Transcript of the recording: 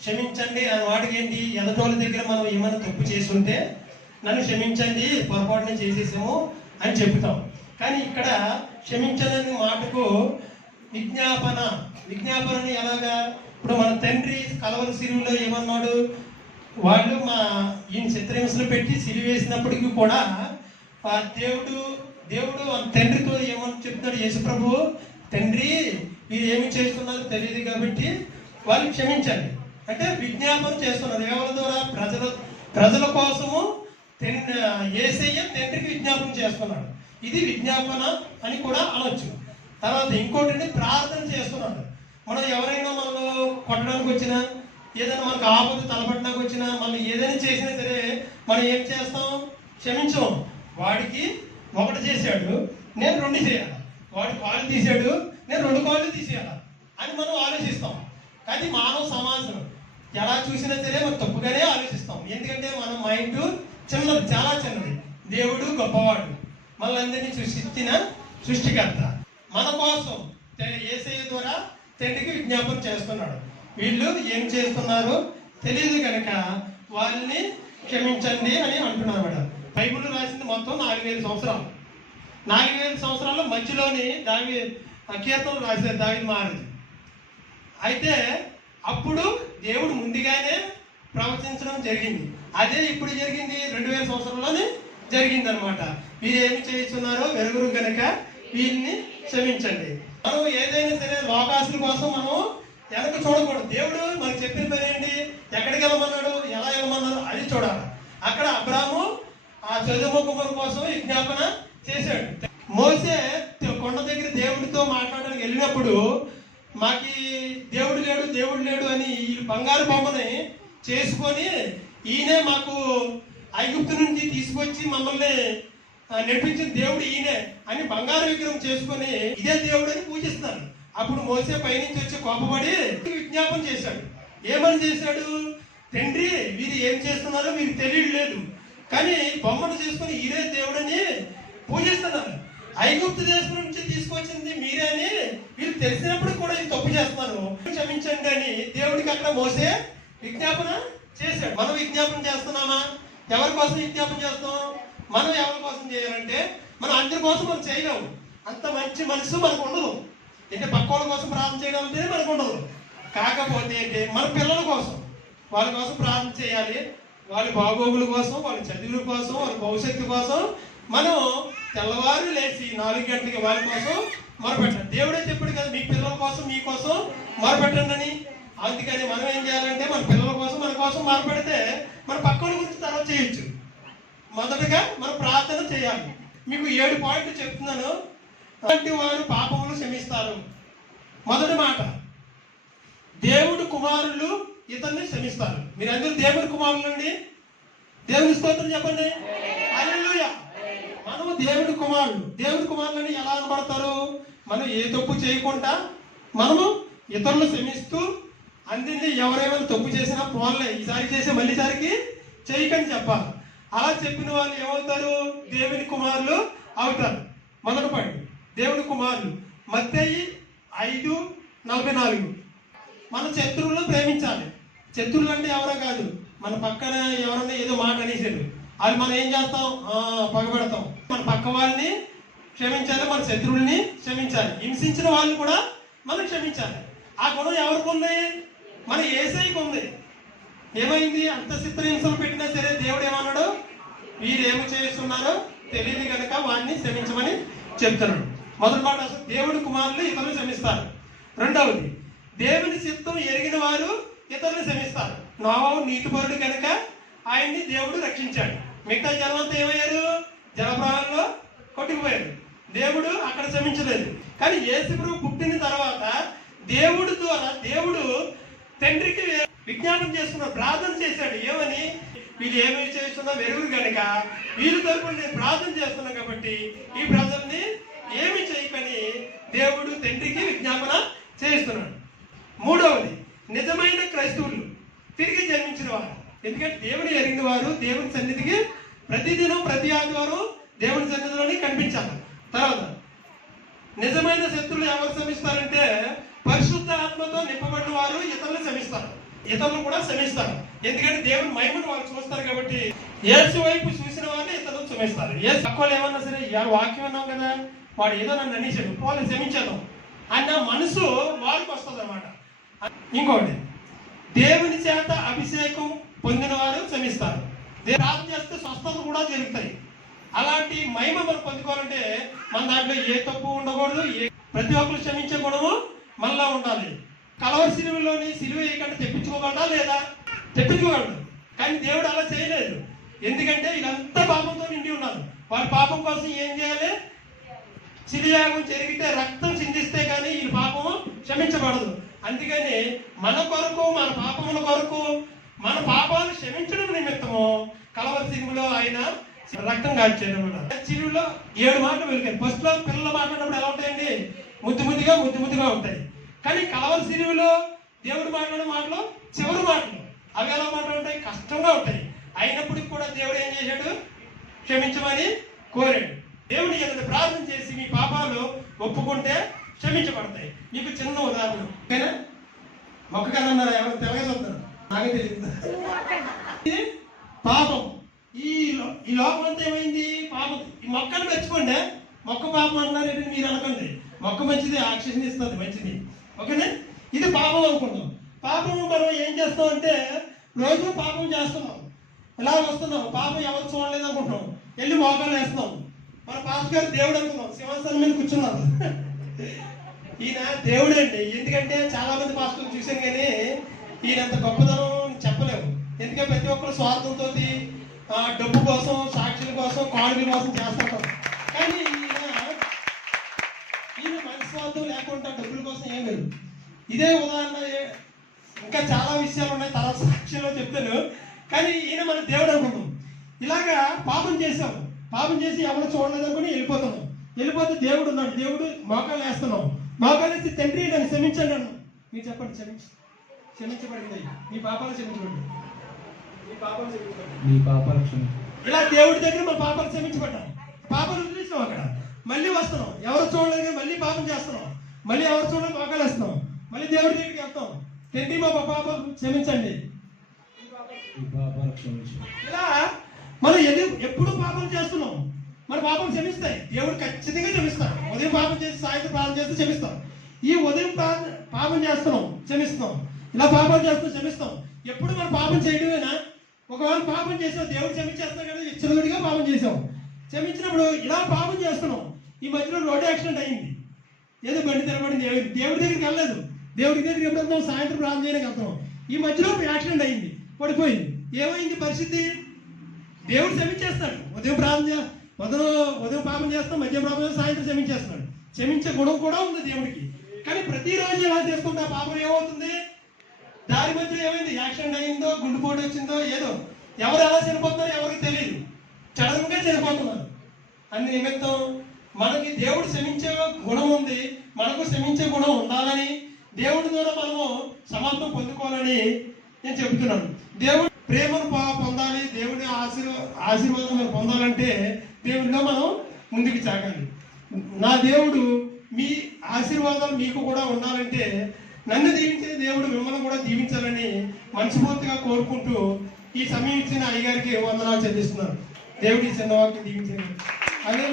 క్షమించండి అని వాటికి ఏంటి? ఎదటోళ్ళ దగ్గర మనం ఏమైనా తప్పు చేస్తుంటే నన్ను క్షమించండి పొరపాటున చేసేసాము అని చెప్తాం కానీ ఇక్కడ క్షమించదని మాటకు విజ్ఞాపన విజ్ఞాపనని ఎలాగా? ఇప్పుడు మన తండ్రి కలవర సిరువులో ఏమన్నాడు? వాళ్ళు మా ఈయన చిత్రహింసలు పెట్టి సిరి వేసినప్పటికీ కూడా ఆ దేవుడు దేవుడు తండ్రితో ఏమని చెప్తాడు యేసుప్రభు? తండ్రి మీరు ఏమి చేస్తున్నారో తెలియదు కాబట్టి వాళ్ళు క్షమించండి. అంటే విజ్ఞాపనం చేస్తున్నారు ఎవరి ద్వారా? ప్రజల ప్రజల కోసము తండ్రి ఏసయ్య తండ్రికి విజ్ఞాపనం చేస్తున్నాడు. ఇది విజ్ఞాపన అని కూడా అనొచ్చు. తర్వాత ఇంకోటి ప్రార్థన చేస్తున్నాడు. మనం ఎవరైనా మనలో కొట్టడానికి వచ్చినా ఏదైనా మనకు ఆపద తలపడడానికి వచ్చినా మనం ఏదైనా చేసినా సరే మనం ఏం చేస్తాం? క్షమించం. వాడికి ఒకటి చేశాడు నేను రెండు చేయాలి? వాడి కాళ్ళు తీసాడు నేను రెండు కాళ్ళు తీసేయాలి? అని మనం ఆలోచిస్తాం. కానీ మానవ సమాజం ఎలా చూసినా సరే మనం తప్పుగానే ఆలోచిస్తాం. ఎందుకంటే మన మైండ్ చిన్నది చాలా చిన్నది దేవుడు గొప్పవాడు. మనల్ని సృష్టించిన సృష్టికర్త. మన కోసం ఏసయ్య ద్వారా తండ్రికి విజ్ఞాపన చేస్తున్నాడు. వీళ్ళు ఏం చేస్తున్నారు తెలియదు కనుక వాళ్ళని క్షమించండి అని అంటున్నారు మేడం. బైబుల్ రాసింది మొత్తం నాలుగు వేల సంవత్సరాలు. నాలుగు వేల సంవత్సరాల మధ్యలోని దావి కీర్తనలు రాశారు దావి మహారాజు అయితే అప్పుడు దేవుడు ముందుగానే ప్రవచించడం జరిగింది. అదే ఇప్పుడు జరిగింది రెండు వేల సంవత్సరంలోనే జరిగింది అనమాట మీరు ఏమి చేస్తున్నారో వెలుగురు కనుక వీరిని క్షమించండి. మనం ఏదైనా సరే లోకాసుల కోసం మనం వెనక చూడకూడదు. దేవుడు మనకు చెప్పిన పని ఏంటి? ఎక్కడికి వెళ్ళమన్నాడు? ఎలా వెళ్ళమన్నాడు? అది చూడాలి. అక్కడ అబ్రాము ఆ చదువు కోసం విజ్ఞాపన చేశాడు. మోసే కొండ దగ్గర దేవుడితో మాట్లాడడానికి వెళ్ళినప్పుడు మాకి దేవుడు లేడు దేవుడు లేడు అని ఈ బంగారు బొమ్మని చేసుకొని ఈయనే మాకు ఐగుప్తు నుంచి తీసుకొచ్చి మమ్మల్ని నడిపించిన దేవుడు ఈయనే అని బంగారు విగ్రహం చేసుకొని ఇదే దేవుడు అని పూజిస్తారు అప్పుడు మోసే పైనుంచి వచ్చి కోపపడి విజ్ఞాపన చేశాడు. ఏమని చేశాడు? తండ్రి వీరు ఏం చేస్తున్నారో మీకు తెలియలేదు కానీ బొమ్మను చేసుకొని ఇదే దేవుడని పూజిస్తున్నారు. ఐగుప్తు దేశం నుంచి తీసుకొచ్చింది మీరే అని వీళ్ళు తెలిసినప్పుడు కూడా ఇది తప్పు చేస్తున్నారు. క్షమించండి అని దేవుడికి అక్కడ మోసే విజ్ఞాపన చేశాడు. మనం విజ్ఞాపన చేస్తున్నామా? ఎవరి కోసం విజ్ఞాపన చేస్తాం? మనం ఎవరి కోసం చేయాలంటే మనం అందరి కోసం మనం చేయలేము. అంత మంచి మనసు మనకు ఉండదు. అంటే పక్కోళ్ళ కోసం ప్రార్థన చేయడం అంటే మనకు ఉండదు. కాకపోతే ఏంటి? మన పిల్లల కోసం. వాళ్ళ కోసం ప్రార్థన చేయాలి. వాళ్ళ బాగోగుల కోసం వాళ్ళ చదువుల కోసం వాళ్ళ భవిష్యత్తు కోసం మనం తెల్లవారు లేచి నాలుగు గంటలకి వాళ్ళ కోసం మొరపెట్టండి దేవుడే చెప్పాడు కదా మీ పిల్లల కోసం మీ కోసం మొరపెట్టండి అని అందుకని మనం ఏం చేయాలంటే మన పిల్లల కోసం మన కోసం మొరపెడితే మన పక్కన గురించి తర్వాత చేయొచ్చు. మొదటగా మనం ప్రార్థన చేయాలి. మీకు ఏడు పాయింట్లు చెప్తున్నాను. అలాంటి వారు పాపములు క్షమిస్తారు. మొదటి మాట దేవుడు కుమారులు ఇతన్ని క్షమిస్తారు. మీరందరూ దేవుడి కుమారులు అండి దేవుని స్తోత్రం చెప్పండి. మనము దేవుడి కుమారులు దేవుడి కుమారులని ఎలా అనబడతారు? మనం ఏ తప్పు చేయకుండా మనము ఇతరులు శ్రమిస్తూ అందింది ఎవరేమైనా తప్పు చేసినా పోన్లే. ఈసారి చేసి మళ్ళీసారికి చేయకని చెప్పాలి. అలా చెప్పిన వాళ్ళు ఏమవుతారు? దేవుని కుమారులు అవుతారు. మొదటి పాయింట్. దేవుని కుమారులు. మత్తయి ఐదు నలభై నాలుగు. మన శత్రువులను ప్రేమించాలి. శత్రువులు అంటే ఎవరో కాదు. మన పక్కన ఎవరన్నా ఏదో మాట అనేసాడు అది మనం ఏం చేస్తాం? పగబెడతాం. మన పక్క వాళ్ళని క్షమించాలి మన శత్రువుల్ని క్షమించాలి. హింసించిన వాళ్ళని కూడా మనం క్షమించాలి. ఆ గుణం ఎవరికి ఉంది? మన ఏసైకి ఉంది. ఏమైంది? అంత చిత్రహింసలు పెట్టినా సరే దేవుడు ఏమన్నాడు? వీరు ఏమి చేస్తున్నారో తెలియదు కనుక వాడిని క్షమించమని చెప్తున్నాడు. మొదటి మాట అసలు దేవుడి కుమారులు ఇతరులు క్షమిస్తారు. రెండవది దేవుని చిత్తం ఎరిగిన వారు ఇతరులు క్షమిస్తారు. నోవావు నీతిపరుడు కనుక ఆయన్ని దేవుడు రక్షించాడు. మిగతా జనమంతా ఏమయ్యారు? జలప్రవాహంలో కొట్టుకుపోయారు. దేవుడు అక్కడ క్షమించలేదు. కానీ యేసుప్రభు పుట్టిన తర్వాత దేవుడు ద్వారా దేవుడు తండ్రికి విజ్ఞాపం చేస్తున్నాడు ప్రార్థన చేశాడు. ఏమని? వీళ్ళు ఏమి చేస్తున్నా వెలుగురు కనుక వీళ్ళు తరపున నేను ప్రార్థన చేస్తున్నాను కాబట్టి ఈ ప్రజల్ని ఏమి చేయకని దేవుడు తండ్రికి విజ్ఞాపన చేస్తున్నాడు మూడవది నిజమైన క్రైస్తవు ఎందుకంటే దేవుని ఎరిగిన వారు దేవుని సన్నిధికి ప్రతిదినం ప్రతి ఆదివారం దేవుని సన్నిధిలోనే కనిపించాలి. తర్వాత నిజమైన శత్రులు ఎవరు శ్రమిస్తారంటే పరిశుద్ధ ఆత్మతో నింపబడిన వారు ఇతరులు శ్రమిస్తారు ఇతరులు కూడా శ్రమిస్తారు ఎందుకంటే దేవుని మహిమను వాళ్ళు చూస్తారు కాబట్టి ఏసు వైపు చూసిన వారిని ఇతరులు శ్రమిస్తారు ఏ తక్కువలు ఏమన్నా సరే వాక్యం అన్నాం కదా వాడు ఏదో నన్ను అనేసాడు వాళ్ళని క్షమించేద్దాం అన్న మనసు వారికి వస్తుంది అనమాట ఇంకోటి దేవుని చేత అభిషేకం పొందిన వారు శ్రమిస్తారు ప్రార్థన చేస్తే స్వస్థత కూడా జరుగుతాయి. అలాంటి మహిమ మనం పొందుకోవాలంటే మన దాంట్లో ఏ తప్పు ఉండకూడదు ఏ ప్రతి ఒక్కరు క్షమించే గుణము మనలో ఉండాలి. కలవరి సిలువలోని సిలువ ఏకంటే తెప్పించుకోగలడా లేదా? తెప్పించుకోగలడు. కానీ దేవుడు అలా చేయలేదు. ఎందుకంటే వీళ్ళంతా పాపంతో నిండి ఉన్నారు. వారి పాపం కోసం ఏం చేయాలి? శిలియాగం జరిగితే రక్తం చిందిస్తే కానీ ఈ పాపము క్షమించబడదు. అందుకని మన కొరకు మన పాపముల కొరకు మన పాపాలు క్షమించడం నిమిత్తము కలవరి సిలువలో ఆయన రక్తం కాల్చాడు చిరువులో ఏడు మాటలు వెలిగాయి. ఫస్ట్లో పిల్లలు మాట్లాడినప్పుడు ఎలా ఉంటాయండి? ముద్దు ముద్దుగా ముద్దు ముద్దుగా ఉంటాయి. కానీ కలవర సిరువులో దేవుడు మాట్లాడే మాటలు చివరి మాటలు. అవి ఎలా మాట్లాడుతాయి కష్టంగా ఉంటాయి. అయినప్పటికీ కూడా దేవుడు ఏం చేశాడు? క్షమించమని కోరాడు. దేవుని ఏదైనా ప్రార్థన చేసి మీ పాపాలు ఒప్పుకుంటే క్షమించబడతాయి. మీకు చిన్న ఉదాహరణ. ఓకేనా మొక్క కదన్నారు ఎవరు తెలగా పాపం. ఈ ఈ లోపం అంతా ఏమైంది? పాపం. ఈ మొక్కను మెచ్చుకోండి. మొక్క పాపం అంటున్నారు మీరు అనకండి. మొక్క మంచిది ఆక్సిజన్ ఇస్తుంది మంచిది. ఓకేనా? ఇది పాపం అనుకుంటాం పాపం మనం ఏం చేస్తాం అంటే రోజు పాపం చేస్తున్నాం. ఇలా వస్తున్నాం? పాపం ఎవరు చూడలేదు అనుకుంటున్నాం. వెళ్ళి మోకాలు వేస్తాం మన పాస్ గారు దేవుడు అనుకున్నాం సింహాసనం మీద కూర్చున్నాం ఈయన దేవుడు అండి ఎందుకంటే చాలా మంది పాస్టర్లు చూశాను కానీ ఈయనంత గొప్పతనం చెప్పలేము. ఎందుకంటే ప్రతి ఒక్కరు స్వార్థంతో డబ్బు కోసం సాక్షుల కోసం కానుకల కోసం చేస్తుంటాం. కానీ ఈయన ఈయన మన స్వార్థం లేకుండా డబ్బుల కోసం ఏం లేదు. ఇదే ఉదాహరణ ఇంకా చాలా విషయాలు ఉన్నాయి తర్వాత సాక్షిలో చెప్తాను. కానీ ఈయన మన దేవుడు అనుకున్నాం ఇలాగా పాపం చేసాం పాపం చేసి ఎవరు చూడలేదు అనుకుని వెళ్ళిపోతున్నాం వెళ్ళిపోతే దేవుడు ఉన్నాడు. దేవుడు మోకాలు వేస్తున్నాం. మోకాలు వేస్తే తండ్రి నన్ను క్షమించండి నన్ను మీరు చెప్పండి క్షమించి క్షమించబడింది. మీ పాపాలు క్షమించబడి మీ పాపాలు క్షమించబడి మీ పాపాలు క్షమించు ఇలా దేవుడి దగ్గర మన పాపాలు క్షమించబడ్డాం పాపాలు వదిలేసాం అక్కడ. మళ్ళీ వస్తున్నాం. ఎవరు చూడలేదు మళ్ళీ పాపం చేస్తున్నాం. మళ్ళీ ఎవరు చూడలేదు మోకాలు వేస్తున్నాం. మళ్ళీ దేవుడి దగ్గరికి వెళ్తాం. తండ్రి మా పాపాలు క్షమించండి. మీ ఇలా మనం ఎన్ని ఎప్పుడు పాపం చేస్తున్నాం? మన పాపం క్షమిస్తాయి. దేవుడు ఖచ్చితంగా క్షమిస్తాడు. ఉదయం పాపం చేసి సాయంత్రం ప్రార్థన చేస్తే క్షమిస్తాం. ఈ ఉదయం పాపం చేస్తున్నాం. క్షమిస్తాం ఇలా పాపం చేస్తూ క్షమిస్తాం. ఎప్పుడు మనం పాపం చేయడమేనా? ఒకవేళ పాపం చేసాం దేవుడు క్షమించేస్తాం కదా విచ్చలవిడిగా పాపం చేసాం క్షమించినప్పుడు ఇలా పాపం చేస్తున్నాం. ఈ మధ్యలో రోడ్డు యాక్సిడెంట్ అయింది. ఏదో బండి తెరబడింది దేవుడి దగ్గరికి వెళ్ళలేదు. దేవుడి దగ్గరికి ఎప్పుడు వెళ్తాం సాయంత్రం ప్రార్థన చేయడానికి వెళ్తాం ఈ మధ్యలో యాక్సిడెంట్ అయింది. పడిపోయింది. ఏమైంది పరిస్థితి? దేవుడు క్షమించేస్తాడు. ఉదయం ప్రార్థన ఉదయం ఉదయం పాపం చేస్తాం మధ్య పాపం సాయంత్రం క్షమించేస్తాడు క్షమించే గుణం కూడా ఉంది దేవుడికి. కానీ ప్రతిరోజు ఎలా చేసుకుంటే ఆ పాపం ఏమవుతుంది? దారి మధ్యలో ఏమైంది? యాక్సిడెంట్ అయిందో గుండెపోటు వచ్చిందో ఏదో. ఎవరు ఎలా చనిపోతున్నారో ఎవరికి తెలియదు చడనంగా చనిపోతున్నారు. అన్ని నిమిత్తం మనకి దేవుడు క్షమించే గుణం ఉంది. మనకు క్షమించే గుణం ఉండాలని దేవుడి ద్వారా మనము సమాత్వం పొందుకోవాలని నేను చెబుతున్నాను. దేవుడు ప్రేమను పొందాలి దేవుడి ఆశీర్వా ఆశీర్వాదం మనం పొందాలంటే దేవుడిలో మనం ముందుకు సాగాలి నా దేవుడు మీ ఆశీర్వాదాలు మీకు కూడా ఉండాలంటే నన్ను దీవించిన దేవుడు మిమ్మల్ని కూడా దీవించాలని మనస్ఫూర్తిగా కోరుకుంటూ ఈ సమయం ఇచ్చిన అయ్యగారికి వందనాలు చెల్లిస్తున్నాను. దేవుడి చిన్నవారికి దీవించిన అదే